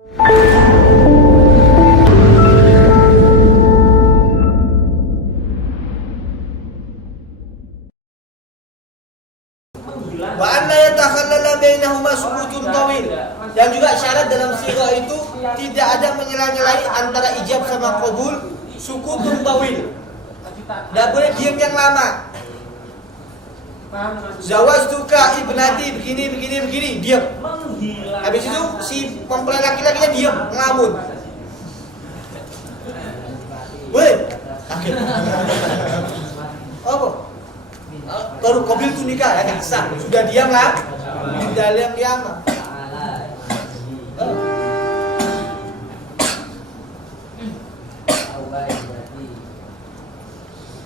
Wa anna yatakhallala bainahuma sukutun tawil. Dan juga syarat dalam sighah itu tidak ada menyela-nyelai antara ijab sama qabul, sukutun tawil. Tidak boleh diam yang lama. Zawajtuka ibnati begini, diam. Habis itu si mempelai laki-lakinya diam, ngelamun. Woi, kaget. Apa? Baru qabil tu nikah ya nggak sah. Sudah diam lah. Tidak diam.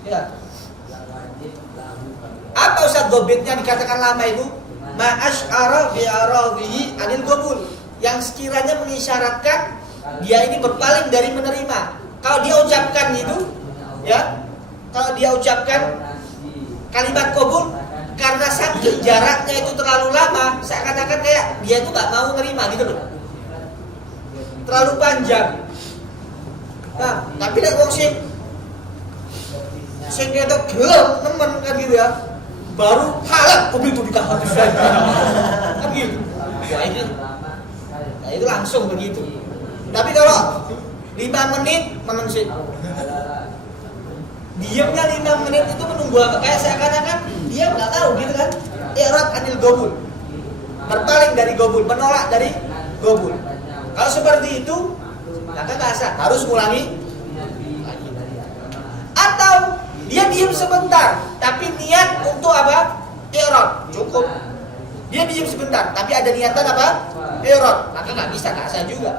Ya. Apa Ustaz dobitnya dikatakan lama itu? Ma'asy'ara bi'aradihi anil qabul. Yang sekiranya mengisyaratkan dia ini berpaling dari menerima. Kalau dia ucapkan itu, ya, kalau dia ucapkan kalimat qabul karena saking jaraknya itu terlalu lama, seakan-akan kayak dia itu nggak mau nerima gitu loh. Terlalu panjang. Nah, tapi nek wong sing ketok gelem nemen kan gitu ya. Baru halal qabul itu nikah habis. Kan gitu. Ya ini. Nah, itu langsung begitu. Tapi kalau 5 menit menungsi. Diamnya 5 menit itu menunggu apa? Kayak seakan-akan dia nggak tahu gitu kan? I'rad anil qabul. Berpaling dari qabul, menolak dari qabul. Kalau seperti itu, maka nggak sah, harus ulangi lagi. Atau dia diam sebentar, tapi niat untuk apa? I'rad, cukup. Dia diam sebentar, tapi ada niatan apa? I'rad, maka nggak bisa, nggak sah juga.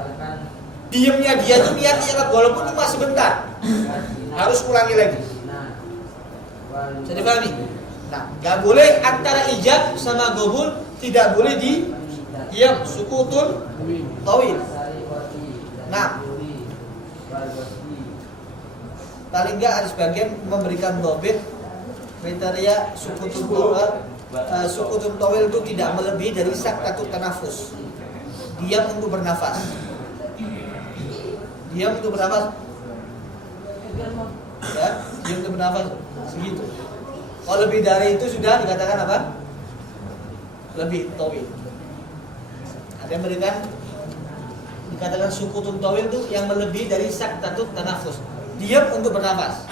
Diamnya dia tuh niat i'rad walaupun cuma sebentar. Harus ulangi lagi. Bisa dipahami? Nah, nggak boleh antara ijab sama qabul, tidak boleh di diam, sukutun tawil. Nah, paling nggak ada sebagian memberikan dobit kriteria sukutun tawil itu tidak melebihi dari saktatut tanafus. Diam untuk bernafas. Diam untuk bernafas. Ya, diam untuk bernafas segitu. Kalau lebih dari itu sudah dikatakan apa? Lebih tawil. Ada yang berikan dikatakan sukutun tawil itu yang melebihi dari saktatut tanafus. Diam untuk bernafas.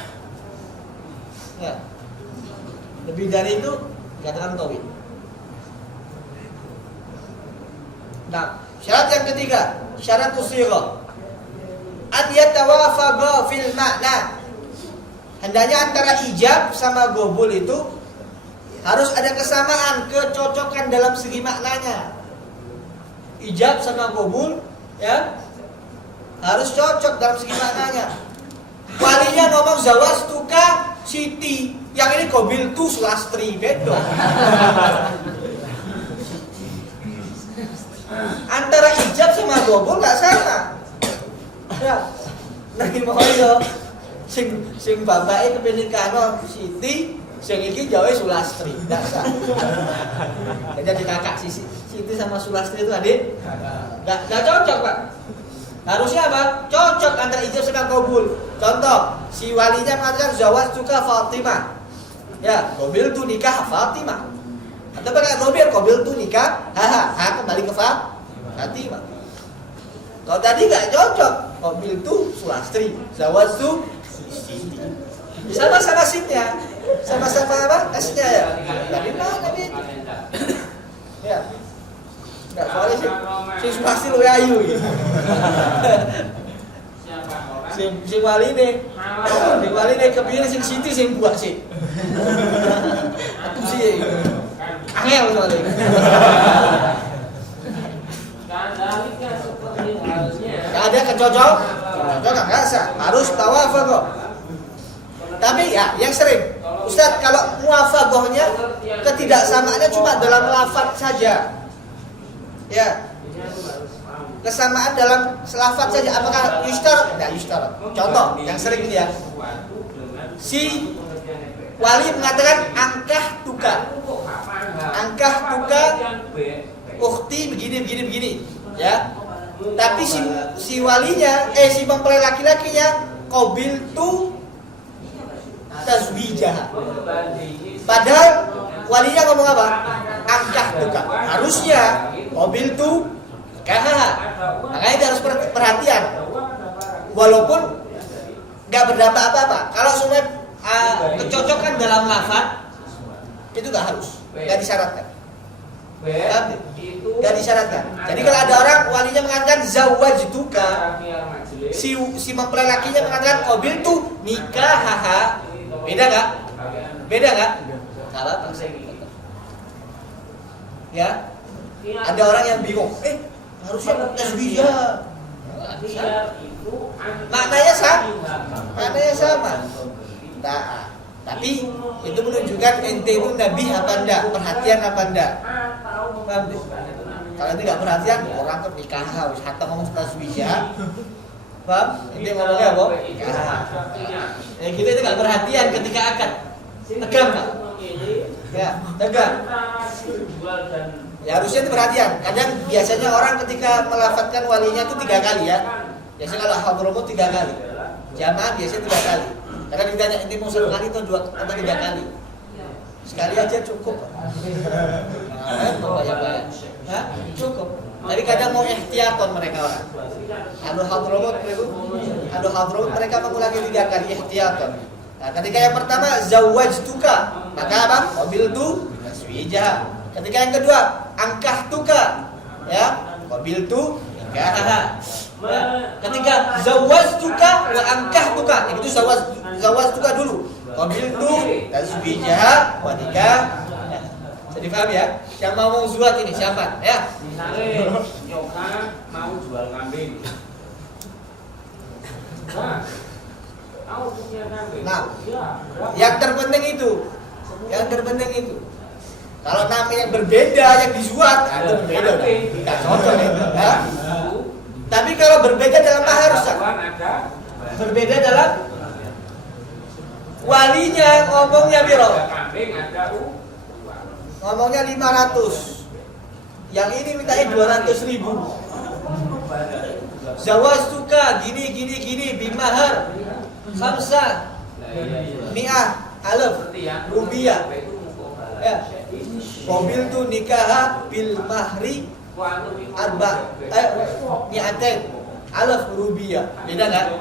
Ya. Lebih dari itu dikatakan tawil. Nah, syarat yang ketiga, syarat usighah. An yatawafaqa fil makna. Hendaknya antara ijab sama qabul itu harus ada kesamaan, kecocokan dalam segi maknanya. Ijab sama qabul ya harus cocok dalam segi maknanya. Walinya ngomong zawastuka Siti, yang ini qabil tu Sulastri, beda. Antara ijab sama qabul enggak sama. Ya, lagi mau yo sing bapake kepengin karo Siti, sing iki jawe Sulastri. Enggak sah. Jadi kakak Siti sama Sulastri itu adik. Enggak cocok, Pak. Harusnya apa? Cocok antara ijab sama qabul. Contoh, si walinya mengatakan zawajtuka Fatimah. Ya, qabil tu nikah Fatimah. Atau pakai qabil tu nikah kembali ke Fatimah. Kalau tadi enggak cocok, qabil tu Sulastri, zawajtu Siti. Sama-sama sinnya. Sama-sama apa? S-nya ya. Tapi mana itu? Ya. Enggak boleh sih Sulastri lu ayu gitu. Si wali nih kepilih sing Siti sing buat sih. Aku sih angel soalnya. Gak ada kecocok, nggak sah. Harus tawafaqah. Tapi ya yang sering, Ustaz, kalau muwafaqahnya ketidaksamaannya cuma dalam lafaz saja. Ya. Kesamaan dalam selafaz saja, apakah yushtarat? Enggak yushtarat. Contoh yang sering ya. Si wali mengatakan angkah tuka ukhti begini ya. Tapi si walinya, si mempelai laki-lakinya qabil tu tazwijah. Padahal walinya ngomong apa? Angkah tuka. Harusnya qabil tu nikahaha. Makanya dia harus perhatian. Walaupun nggak berdampak apa-apa. Kalau semua kecocokan dalam lafaz itu nggak harus, nggak disyaratkan. Nggak disyaratkan. Jadi kalau ada orang walinya mengatakan zawajtuka, si mempelai lakinya mengatakan qabil tu nikahaha, beda nggak? Beda nggak? Nggak apa-apa. Ya, ada orang yang bingung. Harusnya tazwijah. Maknanya sama. Nah, tapi itu menunjukkan ente itu nabi apa enggak, perhatian apa enggak. Paham? Kalau tidak perhatian, orang kan nikah harus hatta ngomong tazwijah. Paham? Ente ngomongnya apa? Nikah. Ya kita itu enggak perhatian ketika akad. Tegang enggak? Ya, tegang. Ya harusnya itu perhatian. Kadang biasanya orang ketika melafatkan walinya itu 3 kali ya. Biasanya kalau hadromut 3 kali. Jamaah biasanya 3 kali. Karena ditanya ini mau 1 kali atau 2 atau 3 kali. Sekali aja cukup. Cukup. Tapi kadang mau ihtiyaton mereka orang. Adu hadromut mereka mengulangi 3 kali ihtiyaton. Nah, ketika yang pertama zawajtuka, maka apa? Qabil tu tazwijah. Ketika yang kedua angkah tuka, ya qabil tu nikahaha. Ketika zawajtuka wa angkah tuka, itu zawajtuka dulu. Qabil tu tazwijah wa nikah. Jadi paham ya? Yang mau zuat ini siapa? Ya. Misalnya Yoga mau jual kambing. Nah, yang terpenting itu. Kalau nama yang berbeda yang dizuat, itu berbeda. Enggak cocok itu. Ya? Tapi kalau berbeda dalam mahar rusak. Berbeda dalam walinya ngomongnya biro. Ngomongnya 500. Yang ini mintanya 200.000. Zawajtuka gini bimahar khamsah mi'ah alaf rupiah. Ya. Qabil tu nikah bil mahri mi'atain alaf rupiah. Beda kan?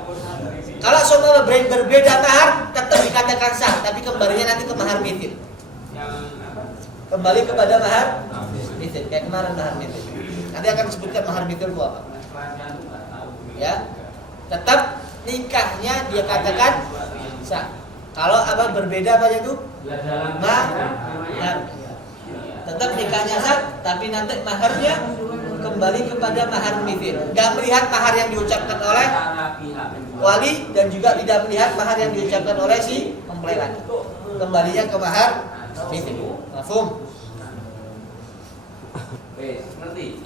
Kalau semua berbeda mahar tetap dikatakan sah, tapi kembalinya nanti ke mahar mithil. Kembali kepada mahar mithil. Kayak kemarin mahar mithil. Nanti akan disebutkan mahar mithil itu apa. Ya. Tetap nikahnya dia katakan sah. Kalau apa berbeda apa itu? Mahar. Tetap nikahnya sah, tapi nanti maharnya kembali kepada mahar mithil. Enggak melihat mahar yang diucapkan oleh wali dan juga tidak melihat mahar yang diucapkan oleh si mempelai laki. Kembalinya ke mahar mithil. Mafhum? Wes, ngerti?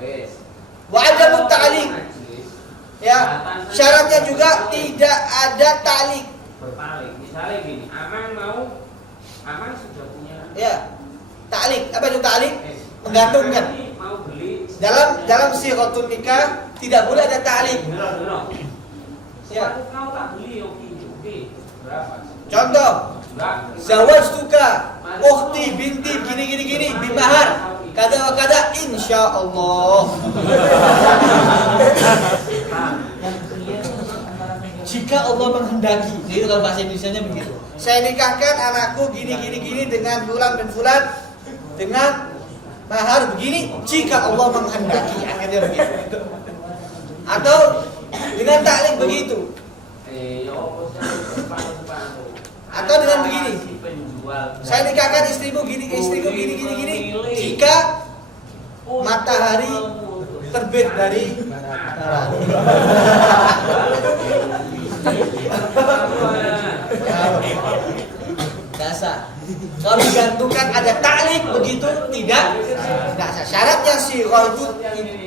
Wes. Wa adamu ta'liq. Ya, syaratnya juga tidak ada ta'liq. Berpaling. Misalnya gini, Aman sudah punya. Ya. Ta'liq, apa itu ta'liq? Menggantungkan. Mau beli. Dalam sighatun nikah tidak boleh ada ta'liq. Ya. Kau tak beli oke. Berapa? Contoh, zawajtuka ukhti binti gini bimahar kada wa kada insyaallah. Jika Allah menghendaki. Jadi kalau bahasa Indonesianya begitu. Saya nikahkan anakku gini dengan fulan dan fulan dengan mahar begini jika Allah menghendaki. Akhirnya begitu. Atau dengan ta'liq begitu. Atau dengan begini. Saya nikahkan istriku gini jika matahari terbit dari barat. Dasar. Kalau digantungkan ada ta'liq begitu tidak sah. Syaratnya sighah itu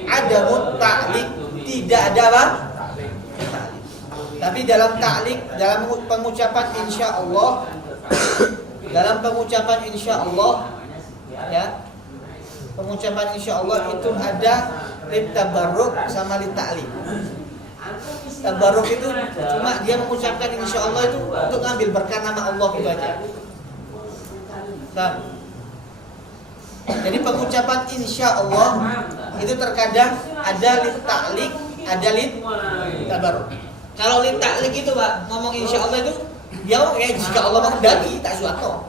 ada ta'liq, tidak ada apa? Tapi dalam ta'liq, dalam pengucapan insyaallah, ya, pengucapan insyaallah itu ada lit tabarruk sama lit ta'lim. Tabarruk itu cuma dia mengucapkan insya Allah itu untuk ngambil berkah nama Allah itu aja. Nah, jadi pengucapan insya Allah itu terkadang ada lit ta'liq, ada lit tabarruk. Kalau lit ta'liq itu Pak, ngomong insya Allah itu dia ngomong jika Allah menghendaki tak suatu.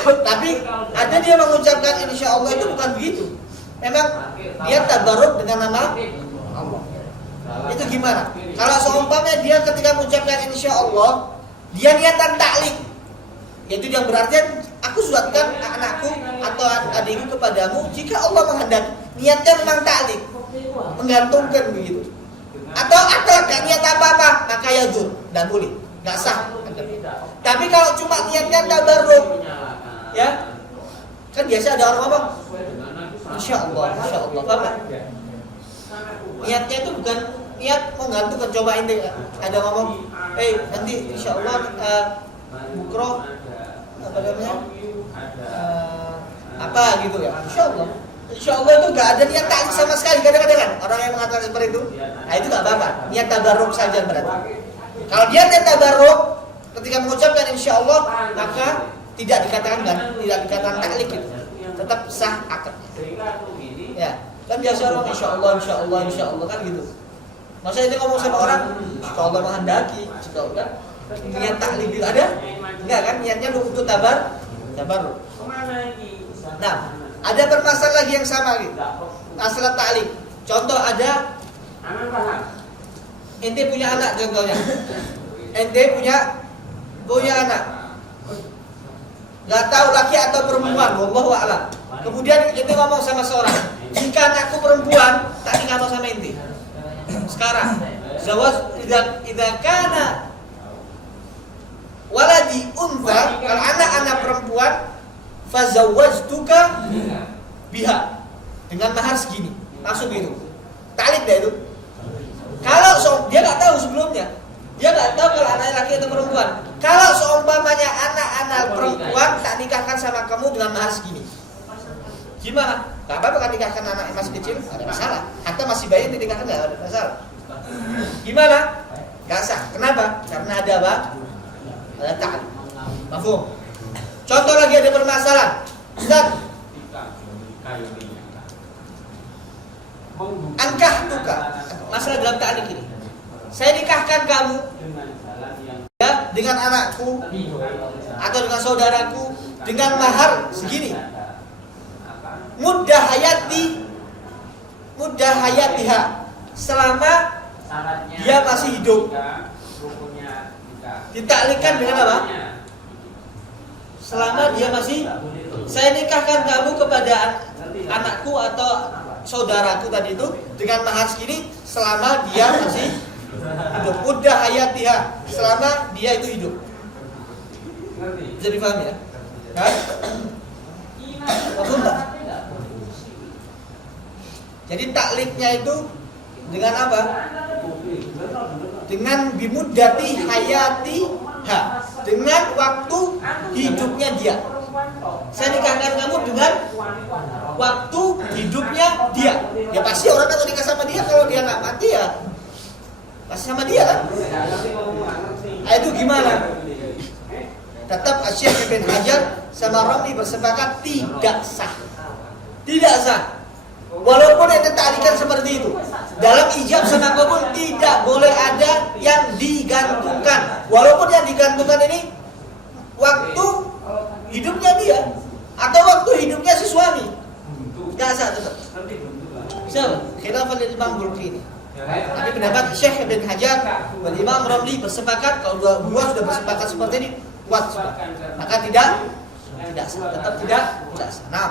Tapi ada dia mengucapkan insya Allah itu bukan begitu. Memang dia tabarruk dengan nama Allah. Itu gimana? Kalau seumpamanya dia ketika mengucapkan insya Allah, dia niatan ta'liq, yaitu yang berarti aku suatkan anakku atau adikku kepadamu jika Allah menghendaki. Niatnya memang ta'liq, menggantungkan begitu. Atau gak niat apa-apa, maka yazur, tidak boleh, gak sah. Tapi kalau cuma niatnya tabarruk, ya kan biasa ada orang ngomong insya Allah, paham gak? Niatnya itu bukan niat menggantungkan. Coba ini ada ngomong, nanti insya Allah bukro apa namanya apa gitu ya, insya Allah itu gak ada niat ta'liq sama sekali. Kadang-kadang kan orang yang mengatakan seperti itu, nah itu gak apa-apa, niat tabarruk saja berarti. Kalau dia niat tabarruk ketika mengucapkan insya Allah, maka tidak dikatakan ta'liq gitu, tetap sah akadnya. Ya, kan biasa orang insya Allah kan gitu. Masa itu ngomong sama orang jika Allah menghendaki, jika Allah niat ta'liq itu ada? Enggak kan, niatnya untuk tabarruk. Nah, ada permasalahan lagi yang sama gitu. Masalah ta'liq. Contoh ada ente punya anak contohnya. Ente punya anak. Enggak tahu laki atau perempuan, wallahu a'lam. Kemudian ente ngomong sama seorang, jika anakku perempuan, tak nikah sama ente. Sekarang, zawaj idza kana waladi untha, kalau anak perempuan, fazawwajtuka biha dengan mahar segini, langsung gitu. Ta'liq dah itu. Kalau dia nggak tahu sebelumnya, dia nggak tahu kalau anaknya laki atau perempuan. Kalau seumpamanya anak perempuan tak nikahkan sama kamu dengan mahar segini, gimana? Gak apa-apa kan nikahkan anak yang masih kecil, ada masalah. Atau masih bayi dinikahkan nggak ada masalah. Gimana? Gak sah. Kenapa? Karena ada apa? Ada ta'liq. Mafhum? Contoh lagi ada permasalahan. Ustaz, angkah tuka. Masalah dalam ta'liq ini. Saya nikahkan kamu ya dengan anakku atau dengan saudaraku dengan mahar segini. Muddah hayatiha, selama dia masih hidup. Ditaklikkan dengan apa? Selama dia masih, saya nikahkan kamu kepada anakku atau saudaraku tadi itu dengan mahar segini selama dia masih hidup. Muddah hayatiha, selama dia itu hidup. Jadi paham ya? Kan? Maksud tak? Jadi takliknya itu dengan apa? Dengan bimuddati hayatiha, dengan waktu hidupnya dia. Saya nikahkan kamu dengan waktu hidupnya dia. Ya pasti orang kalau nikah sama dia, kalau dia nggak mati ya pasti sama dia kan. Nah, itu gimana? Tetap Syekh Ibn Hajar sama Ramli bersepakat tidak sah. Tidak sah. Walaupun yang ditaklikan seperti itu, dalam ijab sama qabul tidak boleh ada yang digantungkan. Walaupun yang digantungkan ini waktu hidupnya dia atau waktu hidupnya si suami, tidak sah tetap. Siapa? Khilafan Imam Bulqini. Tapi pendapat Syekh Ibn Hajar dan Imam Ramli bersepakat, kalau dua sudah bersepakat seperti ini, kuat, maka tidak sah, tetap tidak sah. Nah,